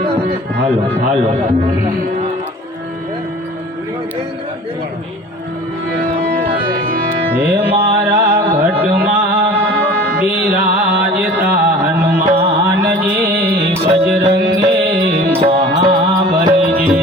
હાલો હાલો હે મારા ઘટમાં બિરાજતા હનુમાનજી બજરંગે મહાબલીજી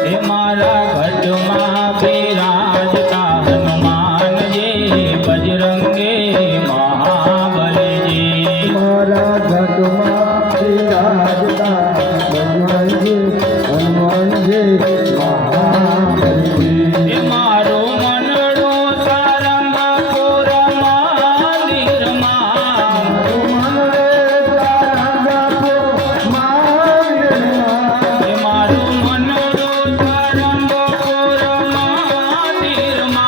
હે મારા ઘટમાં બિરાજતા હનુમાનજી બજરંગે મહાબલીજી મારા ઘટમાં બિરાજતા હનુમાનજી મહાબલીજી હે મારું મનડું સારંગપુર મંદિરમાં હે મારું મનડું સારંગપુર મંદિરમાં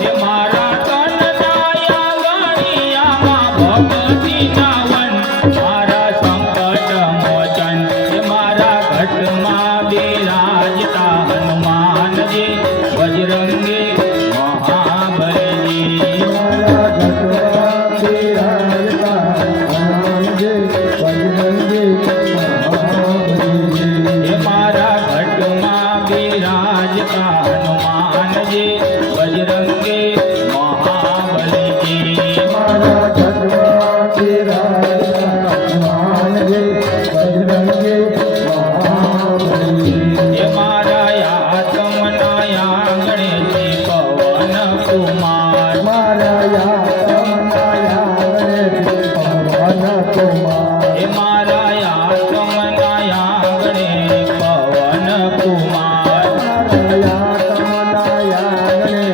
હે મારા તનના ગણિયામાં ભગવતીના વન મારા સંકટ મોચન હે મારા ઘટમાં બિરાજતા હનુમાનજી બજરંગે મહાબલીજી મારા ઘટમાં બિરાજતા હનુમાનજી બજરંગી મહાબલીજી હે મારા ઘટમાં બિરાજતા હનુમાનજી બજરંગે મહાબલીજી મારા ઘટમાં બિરાજતા હનુમાનજી બજરંગી મહાબલીજી હે મારા આત્મના આંગણે પવન કુમાર મારા યાતમના યાગણે પવન કુમાર હે મારા આત્મના આંગણે પવન કુમાર મારા યાતમના યાગણે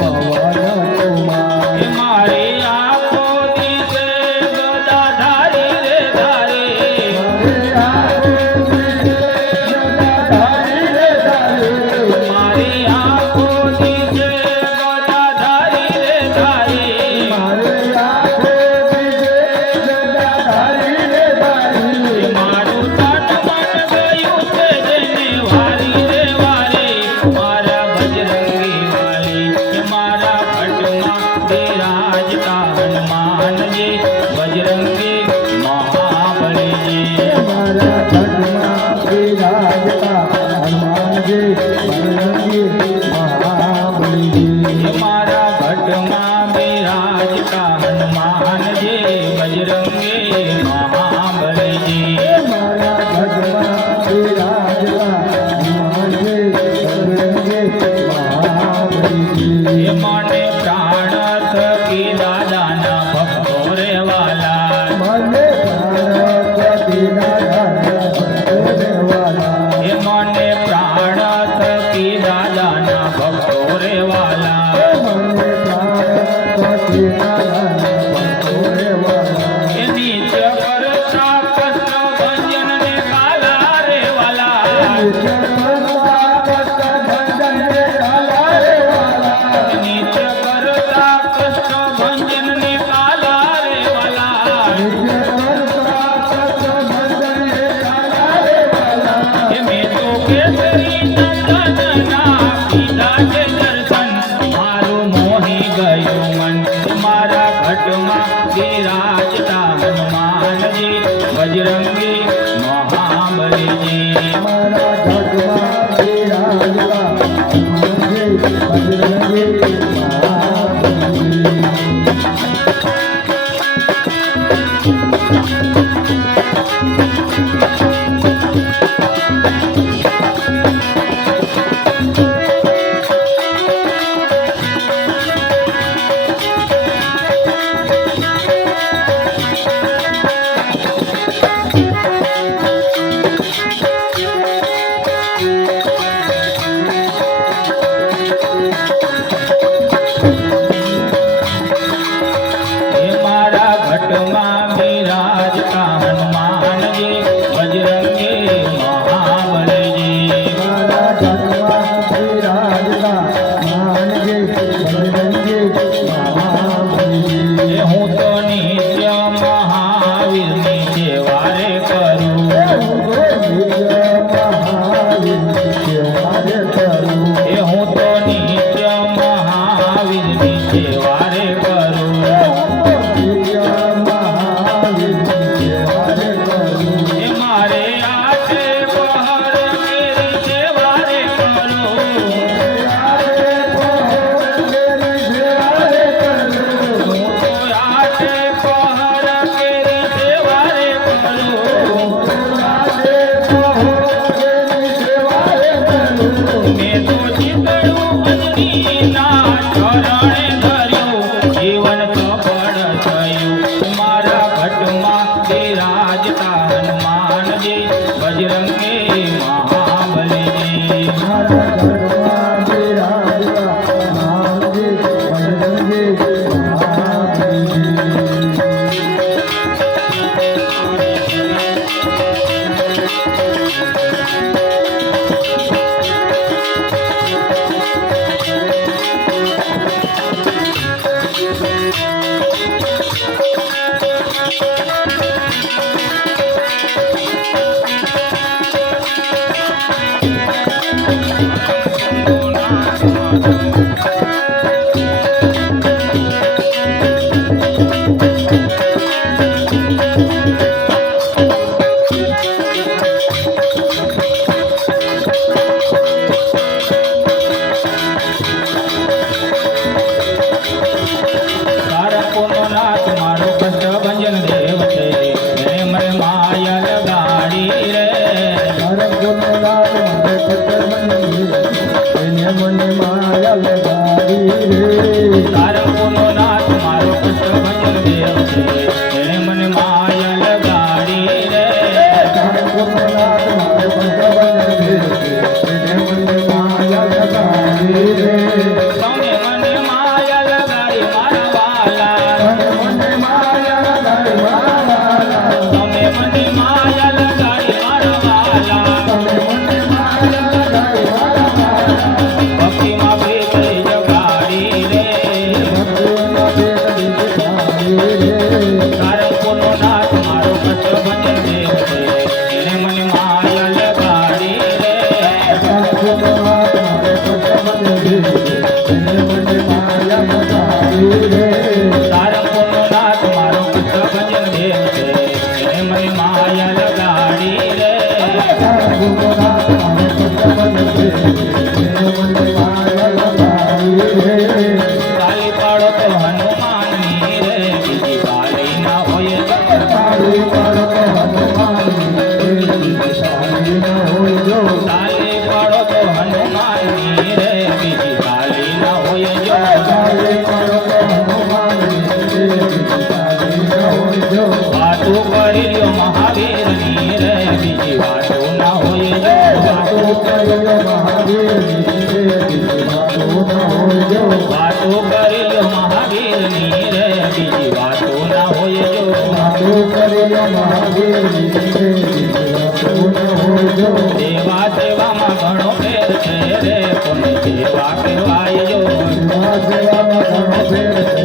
પવન કુમાર હે મારી આંખો દિશે ગદાધારી રે ધારે મારી આંખો દિશે ગદાધારી રે ધારે હે મારું તન મન ગયું છે જેને વારી રે વારે મારા બજરંગી વાલી હે મારા ઘટમાં બિરાજતા હનુમાનજી બજરંગી મહાબલીજી મારા ઘટમાં બિરાજતા હનુમાનજી બજરંગી મહાબલીજી હે મારા ઘટમાં બિરાજતા હનુમાનજી બજરંગી મહાબલીજી મારા ઘટમાં બિરાજતા હનુમાનજી બજરંગી મહાબલીજી હે મને પ્રાણ થકી દાદાના ભક્તો રે વાલા મને ભારત દેવાલા હે મને પ્રાણ થકી દાદાના ભક્તો રે વાલા મને ભારત દેવાલા હે નિત્ય કરતા કૃષ્ણ ભજન ને કાલા રે વાલા નિત્ય કરતા કૃષ્ણ ભજન ને કાલા રે વાલા હે મેં તો કેસરી નંદનના પીધા છે દર્શન મારું મોહી ગયું મન હે મારા ઘટમાં બિરાજતા હનુમાનજી બજરંગી મહાબલીજી મારા ઘટમાં બિરાજતા હનુમાનજી બજરંગી મહાબલીજી રે તારા ગુનો નાથ મારે પટલ એને મને માયા લગાડી રે તારકોનો નાથ મારો કૃષ્ણ ભજન દેવ છે એને મને માયા લગાડી રે તારા ગુનો નાથ મારે પટલ એને મને માયા લગાડી રે તમે મને માયા લગાડી મારા વાલા મને માયા લગાડી મારા વાલા તમે મને માયા લગાડી મારા વાલા મને માયા લગાડી મારા વાલા ભક્તિમાં પ્રીત જગાડી રે ભક્તિમાં ભેદ દેખાડી રે તારકોનો નાથ મારો કૃષ્ણ ભજન દેવ છે એને મને માયા લગાડી રે તારા ગુનો નાથ મારે પટલ એને મને માયા લગાડી રે તારકોનો નાથ મારો કૃષ્ણ ભજન દેવ છે એને મને માયા લગાડી રે તારા ગુનો નાથ મારે પટલ એને મને માયા લગાડી રે તાલી પાડો તો હનુમાનની રે બીજી વાલી ના હોય તારી પાડો હનુમાનની તારી ન હોય જો તાલી પાડો તો હનુમાનની રે બીજી વાલી ના હોય જો તારી પાડો હનુમાનની તારી ન હોય જો વાતો કરી લ્યો મહાવીરની રે બીજી વાતો ના હોય જો વાતો કર્યો મહાવીરની બીજી વાતો ન હોય જો વાતો કરી લ્યો મહાવીરની રે બીજી વાતો ના હોય જો વાતો કર્યો મહાવીરની બીજી વાતો ન હોય જો દેવા દેવામાં ઘણો ફેર છે રે કોને દેવા કહેવાય જો સેવા સેવામાં ઘણો ફેર છે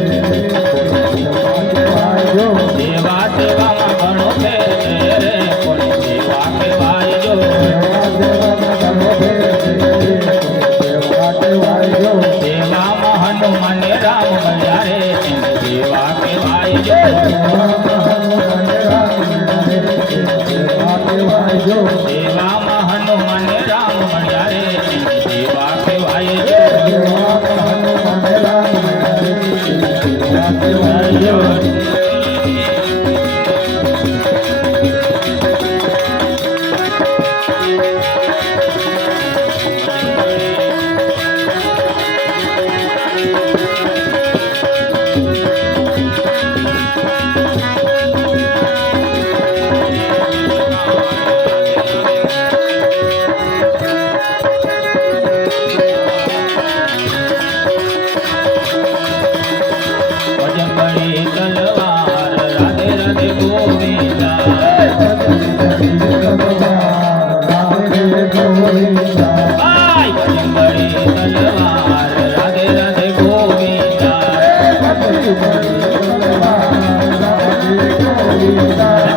સેવા કહેવાય જો દેવા દેવામાં ઘણો ફેર છે રે કોને દેવા કહેવાય જો સેવા સેવામાં ઘણો ફેર છે સેવા કહેવાય જો દેવામાં હનુમાન રામ મળ્યા રે એને દેવા કહેવાય જો દેવામાં હનુમાન રામ મળ્યા રે એને દેવા કહેવાય જો ભજન તલવાર રાધે રાધે ગોવિંદા આય ભજન તલવાર રાધે રાધે ગોવિંદા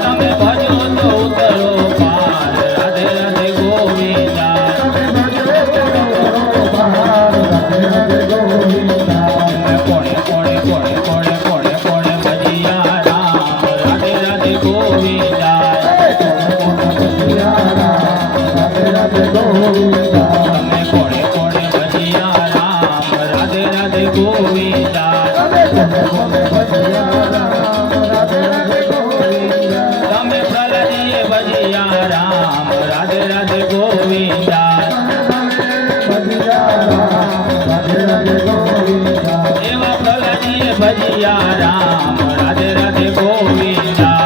તમે ભજો તો ઉતરો પાર રાધે રાધે ગોવિંદા કોણે કોણે કોણે કોણે કોણે કોણે ભજિયા રામ રાધે રાધે ગોવિંદા તમે કોણે કોણે ભજિયા રામ રાધે રાધે ગોવિંદા તમે પ્રહલાદીએ ભજિયા રામ રાધે રાધે ગોવિંદા એવા પ્રહલાદીએ ભજિયા રામ રાધે રાધે ગોવિંદા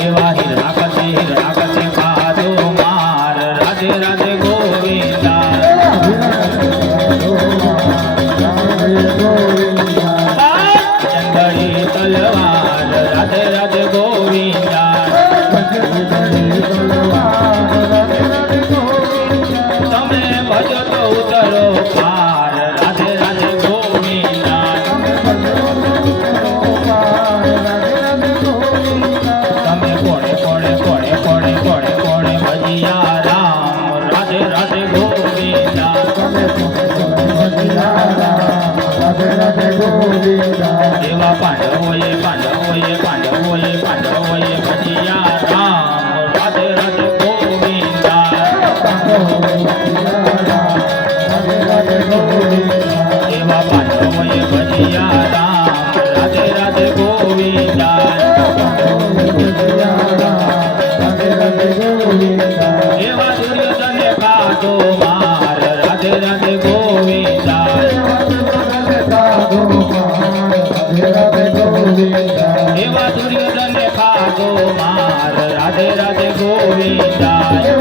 એવા હિરણાકશે પાદો માર રાધે રાધે ગોવિંદા જંગળી તલવાર રાધે રાધે ગોવિંદા તમે ભજો તો ઉતરો પાર રાધે રાધે ગોવિંદા તમે કોણે કોણે કોણે કોણે કોણે કોણે ભજિયા રામ રાધે રાધે ગોવિંદા એવા પાંડવોએ પાંડવોએ પાંડવોએ પાંડવ ગોવિંદાય એવા દુર્યોધને ખાધો માર રાધે રાધે ગોવિંદાય એવા દુર્યોધને ખાધો માર રાધે રાધે ગોવિંદાય